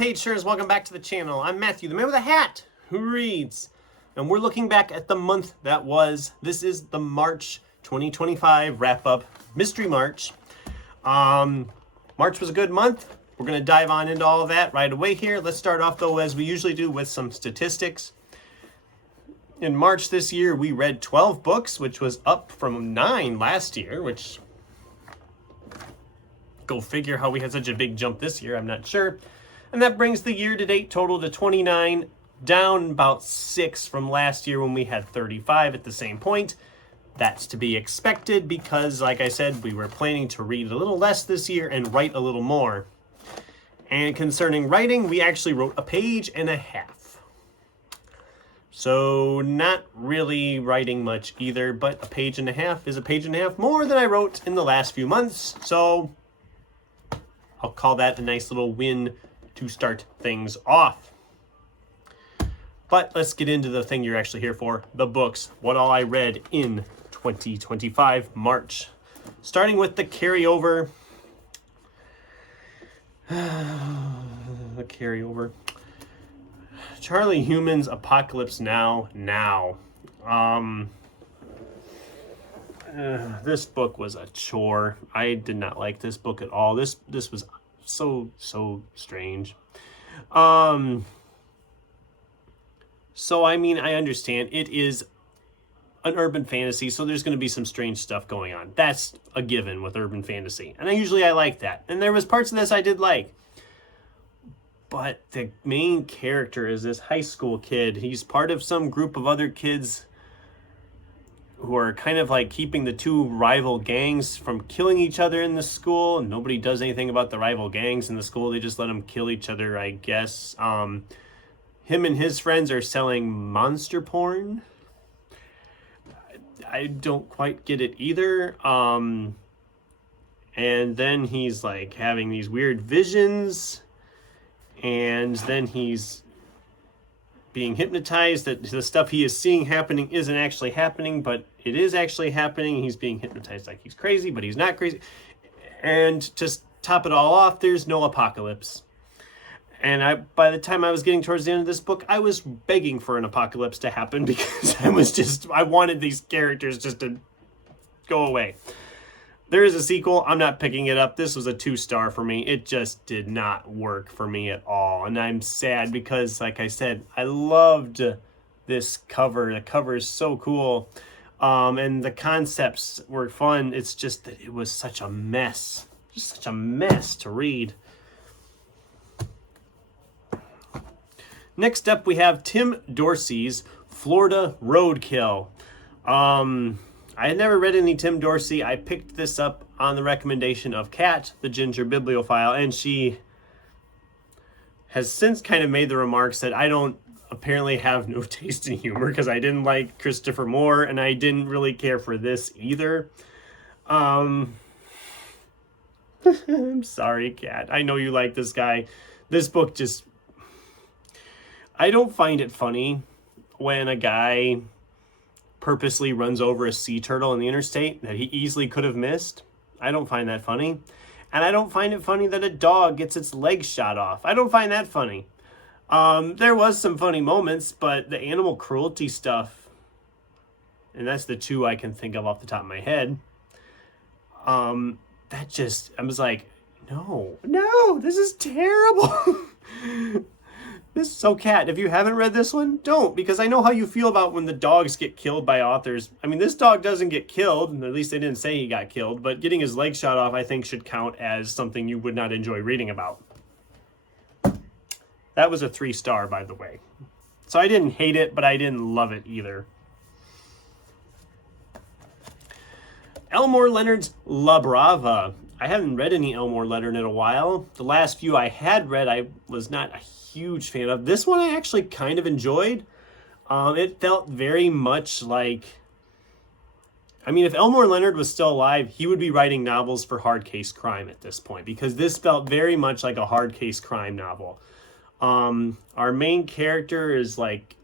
page turners, welcome back to the channel. I'm Matthew, the man with a hat who reads. And we're looking back at the month that was. This is the March 2025 wrap-up, Mystery March. March was a good month. We're going to dive on into all of that right away here. Let's start off, though, as we usually do, with some statistics. In March this year, we read 12 books, which was up from 9 last year, which... go figure how we had such a big jump this year, I'm not sure. And that brings the year-to-date total to 29, down about 6 from last year when we had 35 at the same point. That's to be expected because, like I said, we were planning to read a little less this year and write a little more. And concerning writing, we actually wrote a page and a half. So not really writing much either, but a page and a half is a page and a half more than I wrote in the last few months. So I'll call that a nice little win to start things off. But let's get into the thing you're actually here for, the books, what all I read in 2025 March. Starting with the carryover. The carryover. Charlie Human's Apocalypse Now. This book was a chore. I did not like this book at all. This was so strange. So I mean, I understand it is an urban fantasy, so there's going to be some strange stuff going on. That's a given with urban fantasy, and I like that. And there was parts of this I did like. But the main character is this high school kid. He's part of some group of other kids who are kind of like keeping the two rival gangs from killing each other in the school. And nobody does anything about the rival gangs in the school. They just let them kill each other, I guess. Him and his friends are selling monster porn. I don't quite get it either. And then he's like having these weird visions. And then he's being hypnotized that the stuff he is seeing happening isn't actually happening, but it is actually happening. He's being hypnotized like he's crazy, but he's not crazy. And to top it all off, there's no apocalypse. And by the time I was getting towards the end of this book, I was begging for an apocalypse to happen because I wanted these characters just to go away. There is a sequel. I'm not picking it up. This was a 2-star for me. It just did not work for me at all. And I'm sad because, like I said, I loved this cover. The cover is so cool. And the concepts were fun. It's just that it was such a mess. Just such a mess to read. Next up, we have Tim Dorsey's Florida Roadkill. I had never read any Tim Dorsey. I picked this up on the recommendation of Kat, the Ginger Bibliophile, and she has since kind of made the remarks that I don't apparently have no taste in humor because I didn't like Christopher Moore and I didn't really care for this either. I'm sorry, Kat. I know you like this guy. This book just... I don't find it funny when a guy purposely runs over a sea turtle in the interstate that he easily could have missed. I don't find that funny. And I don't find it funny that a dog gets its leg shot off. I don't find that funny. There was some funny moments, but the animal cruelty stuff, and that's the two I can think of off the top of my head, that just, I was like, no, this is terrible. So, Kat, if you haven't read this one, don't, because I know how you feel about when the dogs get killed by authors. I mean, this dog doesn't get killed, at least they didn't say he got killed, but getting his leg shot off, I think, should count as something you would not enjoy reading about. That was a 3-star, by the way. So I didn't hate it, but I didn't love it either. Elmore Leonard's La Brava. I haven't read any Elmore Leonard in a while. The last few I had read, I was not a huge fan of. This one I actually kind of enjoyed. It felt very much like... I mean, if Elmore Leonard was still alive, he would be writing novels for hard case crime at this point, because this felt very much like a hard case crime novel. Our main character is like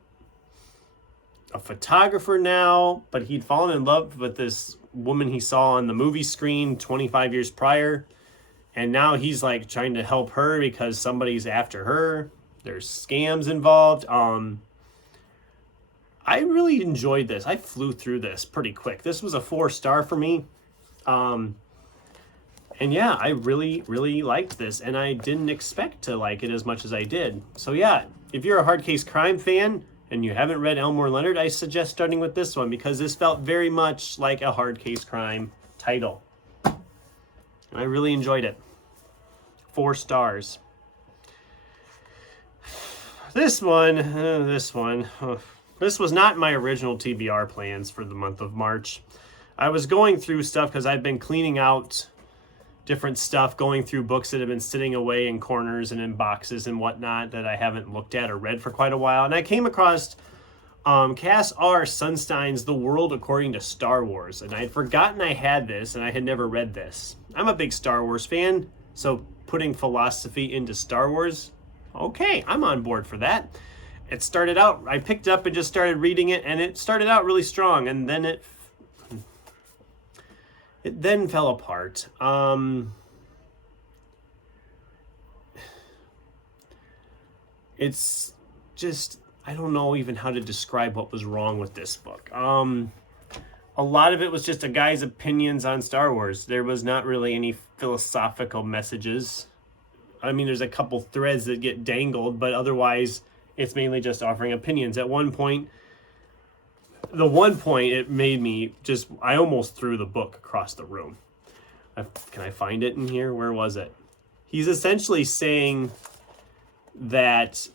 a photographer now, but he'd fallen in love with this woman he saw on the movie screen 25 years prior, And now he's like trying to help her because somebody's after her. There's scams involved. I really enjoyed this. I flew through this pretty quick. This was a 4-star for me. And yeah, I really, really liked this, and I didn't expect to like it as much as I did. So yeah, if you're a hard case crime fan and you haven't read Elmore Leonard, I suggest starting with this one because this felt very much like a hard case crime title. And I really enjoyed it. 4 stars. This was not my original TBR plans for the month of March. I was going through stuff because I've been cleaning out different stuff, going through books that have been sitting away in corners and in boxes and whatnot that I haven't looked at or read for quite a while. And I came across Cass R. Sunstein's The World According to Star Wars. And I had forgotten I had this, and I had never read this. I'm a big Star Wars fan, so putting philosophy into Star Wars, okay, I'm on board for that. It started out, I picked up and just started reading it, and it started out really strong, and then it then fell apart. It's just, I don't know even how to describe what was wrong with this book. A lot of it was just a guy's opinions on Star Wars. There was not really any philosophical messages. I mean, there's a couple threads that get dangled, but otherwise it's mainly just offering opinions. At one point, it made me just, I almost threw the book across the room. Can I find it in here? Where was it? He's essentially saying that,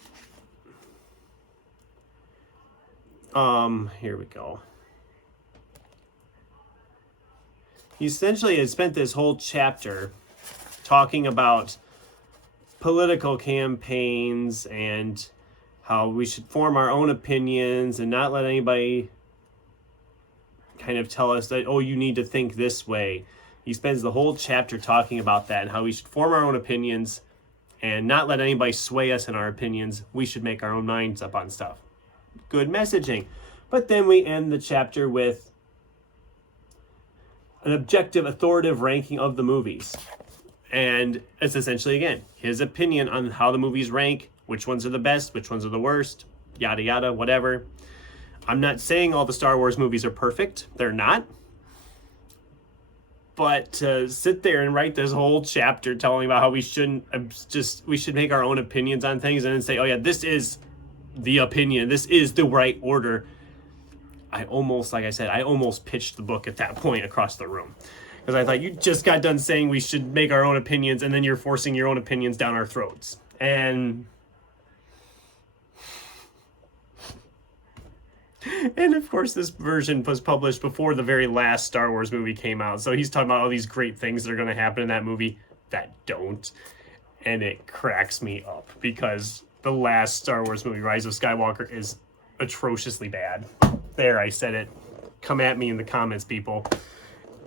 here we go. He essentially has spent this whole chapter talking about political campaigns and how we should form our own opinions and not let anybody kind of tell us that, oh, you need to think this way. He spends the whole chapter talking about that and how we should form our own opinions and not let anybody sway us in our opinions. We should make our own minds up on stuff. Good messaging. But then we end the chapter with an objective, authoritative ranking of the movies. And it's essentially, again, his opinion on how the movies rank, which ones are the best, which ones are the worst, yada, yada, whatever. I'm not saying all the Star Wars movies are perfect. They're not. But to sit there and write this whole chapter telling about how we should make our own opinions on things and then say, oh yeah, this is the opinion, this is the right order. I almost pitched the book at that point across the room. Because I thought, you just got done saying we should make our own opinions, and then you're forcing your own opinions down our throats. And of course, this version was published before the very last Star Wars movie came out. So he's talking about all these great things that are going to happen in that movie that don't. And it cracks me up because the last Star Wars movie, Rise of Skywalker, is atrociously bad. There, I said it. Come at me in the comments, people.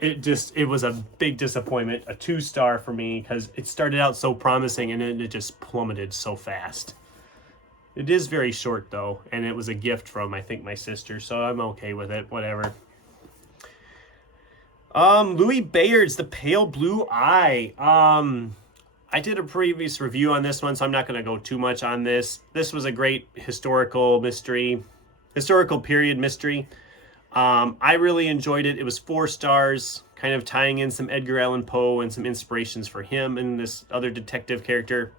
It was a big disappointment, a 2-star for me, because it started out so promising and then it just plummeted so fast. It is very short, though, and it was a gift from, I think, my sister, so I'm okay with it, whatever. Louis Bayard's The Pale Blue Eye. I did a previous review on this one, so I'm not going to go too much on this. This was a great historical period mystery. I really enjoyed it. It was 4 stars, kind of tying in some Edgar Allan Poe and some inspirations for him and this other detective character.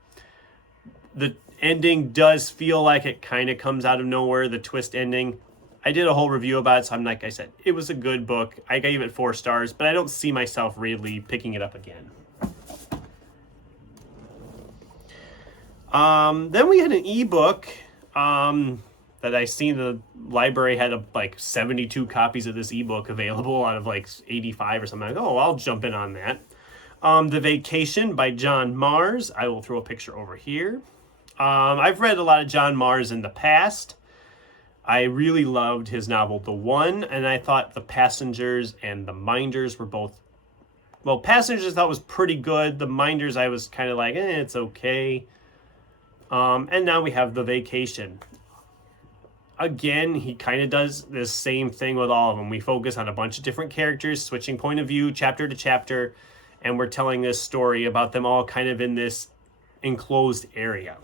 The ending does feel like it kind of comes out of nowhere, the twist ending. I did a whole review about it, so like I said, it was a good book. I gave it 4 stars, but I don't see myself really picking it up again. Then we had an ebook that I seen the library had like 72 copies of this ebook available out of like 85 or something. Oh, I'll jump in on that. The Vacation by John Marrs. I will throw a picture over here. I've read a lot of John Marrs in the past. I really loved his novel The One, and I thought The Passengers and The Minders were both... Well, Passengers I thought was pretty good. The Minders I was kind of like, it's okay. And now we have The Vacation. Again, he kind of does this same thing with all of them. We focus on a bunch of different characters, switching point of view, chapter to chapter, and we're telling this story about them all kind of in this enclosed area.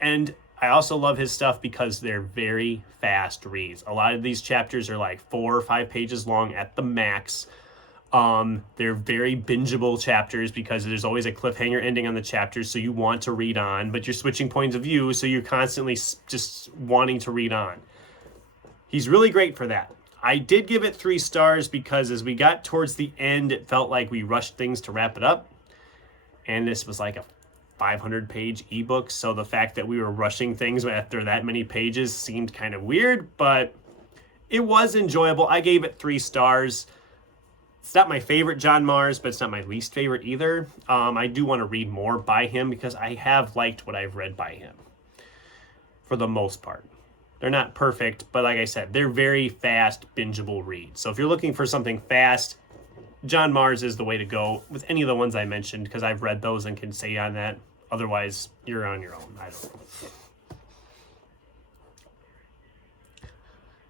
And I also love his stuff because they're very fast reads. A lot of these chapters are like 4 or 5 pages long at the max. They're very bingeable chapters because there's always a cliffhanger ending on the chapters, so you want to read on, but you're switching points of view, so you're constantly just wanting to read on. He's really great for that. I did give it 3 stars because as we got towards the end, it felt like we rushed things to wrap it up. And this was like a 500-page ebook, so the fact that we were rushing things after that many pages seemed kind of weird, but it was enjoyable. I gave it 3 stars. It's not my favorite John Marrs, but it's not my least favorite either. I do want to read more by him because I have liked what I've read by him for the most part. They're not perfect, but like I said, they're very fast, bingeable reads. So if you're looking for something fast, John Marrs is the way to go with any of the ones I mentioned because I've read those and can say on that. Otherwise, you're on your own. I don't know.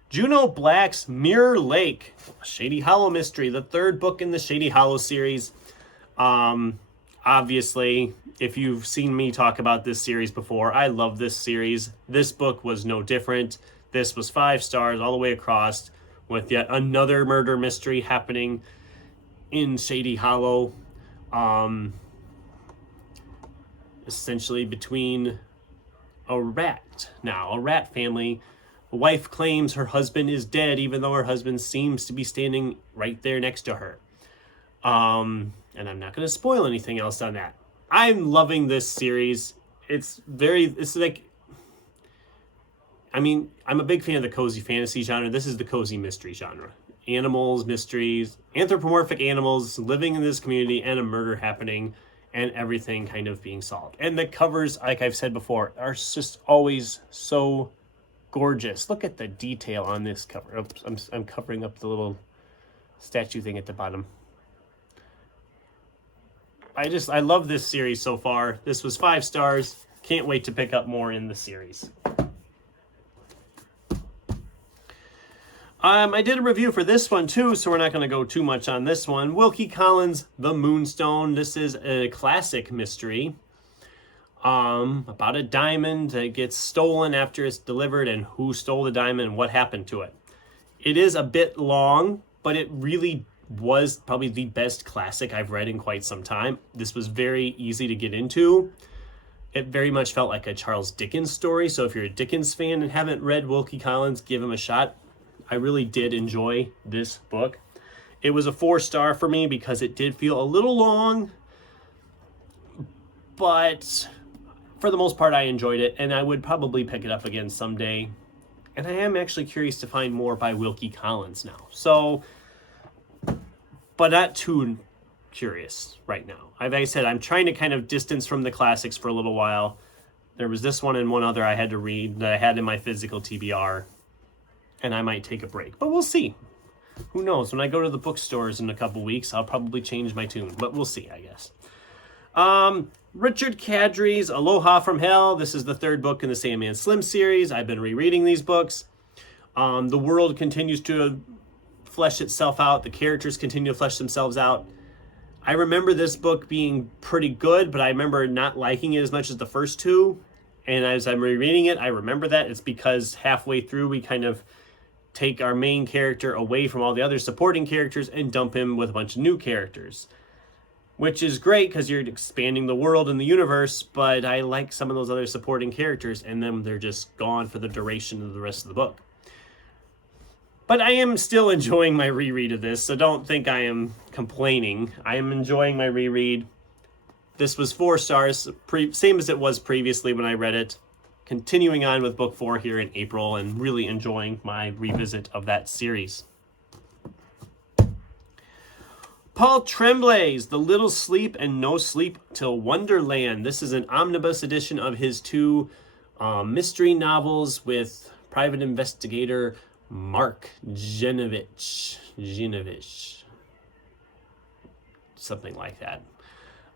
Juno Black's Mirror Lake, Shady Hollow Mystery, the 3rd book in the Shady Hollow series. Obviously, if you've seen me talk about this series before, I love this series. This book was no different. This was 5 stars all the way across with yet another murder mystery happening in Shady Hollow. Essentially between a rat family. A wife claims her husband is dead, even though her husband seems to be standing right there next to her. And I'm not going to spoil anything else on that. I'm loving this series. It's like, I mean, I'm a big fan of the cozy fantasy genre. This is the cozy mystery genre. Animals, mysteries, anthropomorphic animals living in this community, and a murder happening, and everything kind of being solved. And the covers, like I've said before, are just always so gorgeous. Look at the detail on this cover. Oops, I'm covering up the little statue thing at the bottom. I love this series so far. This was 5 stars. Can't wait to pick up more in the series. I did a review for this one too, so we're not going to go too much on this one. Wilkie Collins' The Moonstone. This is a classic mystery about a diamond that gets stolen after it's delivered and who stole the diamond and what happened to it. It is a bit long, but it really was probably the best classic I've read in quite some time. This was very easy to get into. It very much felt like a Charles Dickens story, so if you're a Dickens fan and haven't read Wilkie Collins, give him a shot. I really did enjoy this book. It was a 4-star for me because it did feel a little long, but for the most part I enjoyed it, and I would probably pick it up again someday. And I am actually curious to find more by Wilkie Collins now. So, but not too curious right now. Like I said, I'm trying to kind of distance from the classics for a little while. There was this one and one other I had to read that I had in my physical TBR, and I might take a break, but we'll see. Who knows? When I go to the bookstores in a couple weeks, I'll probably change my tune, but we'll see, I guess. Richard Kadri's Aloha from Hell. This is the 3rd book in the Sandman Slim series. I've been rereading these books. The world continues to flesh itself out. The characters continue to flesh themselves out. I remember this book being pretty good, but I remember not liking it as much as the first 2. And as I'm rereading it, I remember that. It's because halfway through we kind of take our main character away from all the other supporting characters and dump him with a bunch of new characters. Which is great because you're expanding the world and the universe, but I like some of those other supporting characters, and then they're just gone for the duration of the rest of the book. But I am still enjoying my reread of this, so don't think I am complaining. I am enjoying my reread. This was 4 stars, same as it was previously when I read it. Continuing on with book 4 here in April, and really enjoying my revisit of that series. Paul Tremblay's The Little Sleep and No Sleep Till Wonderland. This is an omnibus edition of his 2 mystery novels with private investigator Mark Genovich. Something like that.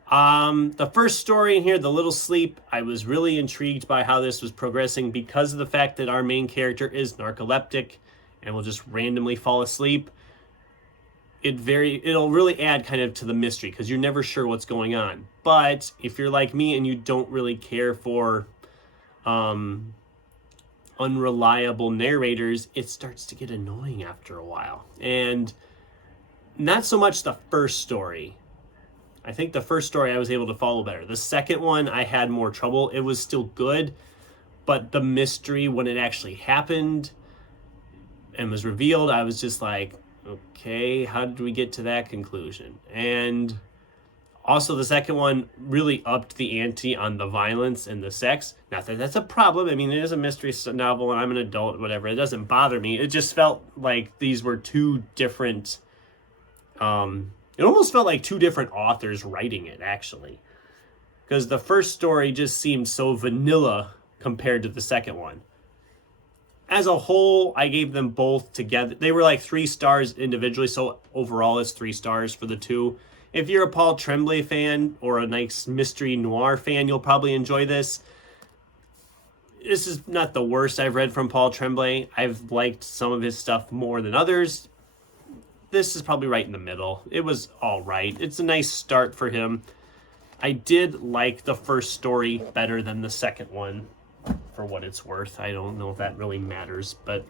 The first story in here, The Little Sleep, I was really intrigued by how this was progressing because of the fact that our main character is narcoleptic and will just randomly fall asleep. it'll really add kind of to the mystery because you're never sure what's going on. But if you're like me and you don't really care for unreliable narrators, it starts to get annoying after a while. And not so much the first story. I think the first story I was able to follow better. The second one I had more trouble. It was still good, but the mystery when it actually happened and was revealed, I was just like, okay, how did we get to that conclusion? And also the second one really upped the ante on the violence and the sex. Not that that's a problem. I mean, it is a mystery novel and I'm an adult, whatever. It doesn't bother me. It just felt like these were two different, it almost felt like two different authors writing it, actually. Because the first story just seemed so vanilla compared to the second one. As a whole, I gave them both together. They were like 3 stars individually, so overall it's 3 stars for the two. If you're a Paul Tremblay fan or a nice mystery noir fan, you'll probably enjoy this. This is not the worst I've read from Paul Tremblay. I've liked some of his stuff more than others. This is probably right in the middle. It was all right. It's a nice start for him. I did like the first story better than the second one, for what it's worth. I don't know if that really matters, but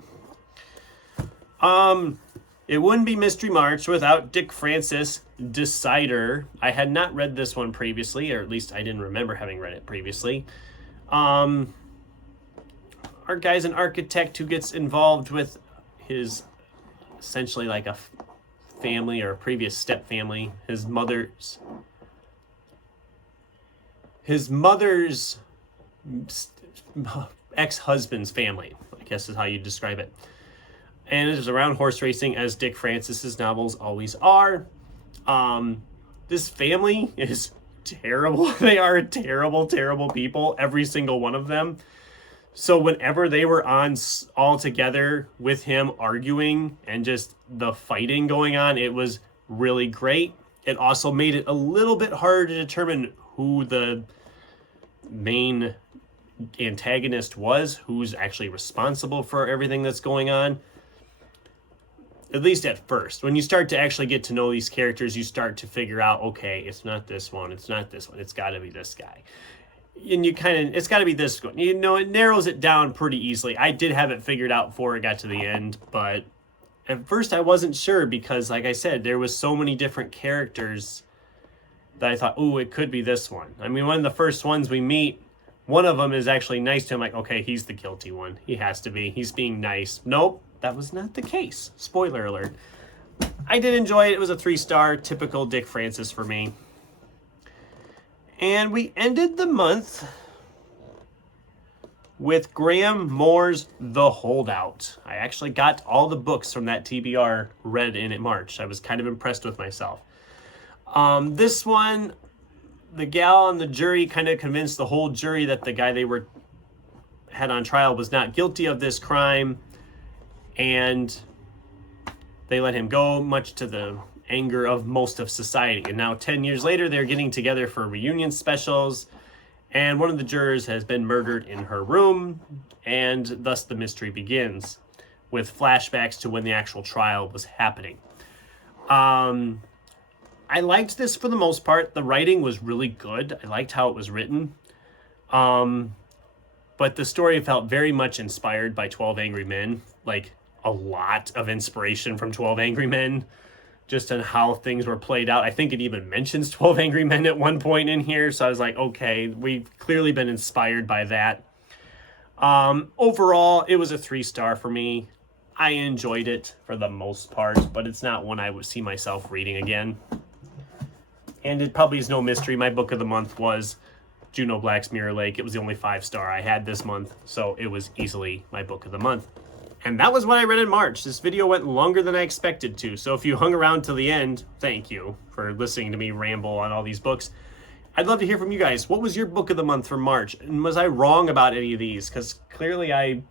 it wouldn't be Mystery March without Dick Francis, Decider. I had not read this one previously, or at least I didn't remember having read it previously. Our guy's an architect who gets involved with his essentially like a family or a previous step family. His mother's ex-husband's family, I guess is how you describe it. And it is around horse racing, as Dick Francis's novels always are. This family is terrible. They are terrible, terrible people, every single one of them. So whenever they were on all together with him arguing and just the fighting going on, it was really great. It also made it a little bit harder to determine who the main antagonist was, who's actually responsible for everything that's going on. At least at first. When you start to actually get to know these characters, you start to figure out, okay, it's not this one, it's not this one, it's got to be this guy. And you kind of, it's got to be this one. You know, it narrows it down pretty easily. I did have it figured out before it got to the end, but at first I wasn't sure because, like I said, there was so many different characters that I thought, oh, it could be this one. I mean, one of the first ones we meet, one of them is actually nice to him. Like, okay, he's the guilty one. He has to be. He's being nice. Nope, that was not the case. Spoiler alert. I did enjoy it. It was a 3-star, typical Dick Francis for me. And we ended the month with Graham Moore's The Holdout. I actually got all the books from that TBR read in March. I was kind of impressed with myself. This one, the gal on the jury kind of convinced the whole jury that the guy they had on trial was not guilty of this crime, and they let him go, much to the anger of most of society. And now 10 years later, they're getting together for reunion specials, and one of the jurors has been murdered in her room, and thus the mystery begins with flashbacks to when the actual trial was happening. I liked this for the most part. The writing was really good. I liked how it was written. But the story felt very much inspired by 12 Angry Men. Like, a lot of inspiration from 12 Angry Men, just on how things were played out. I think it even mentions 12 Angry Men at one point in here. So I was like, okay, we've clearly been inspired by that. Overall, it was a 3-star for me. I enjoyed it for the most part, but it's not one I would see myself reading again. And it probably is no mystery. My book of the month was Juno Black's Mirror Lake. It was the only 5-star I had this month, so it was easily my book of the month. And that was what I read in March. This video went longer than I expected to, so if you hung around till the end, thank you for listening to me ramble on all these books. I'd love to hear from you guys. What was your book of the month for March? And was I wrong about any of these? Because clearly I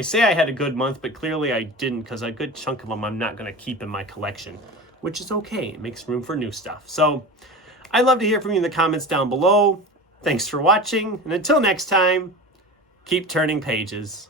say I had a good month, but clearly I didn't, because a good chunk of them I'm not going to keep in my collection, which is okay. It makes room for new stuff. So I'd love to hear from you in the comments down below. Thanks for watching, and until next time, keep turning pages.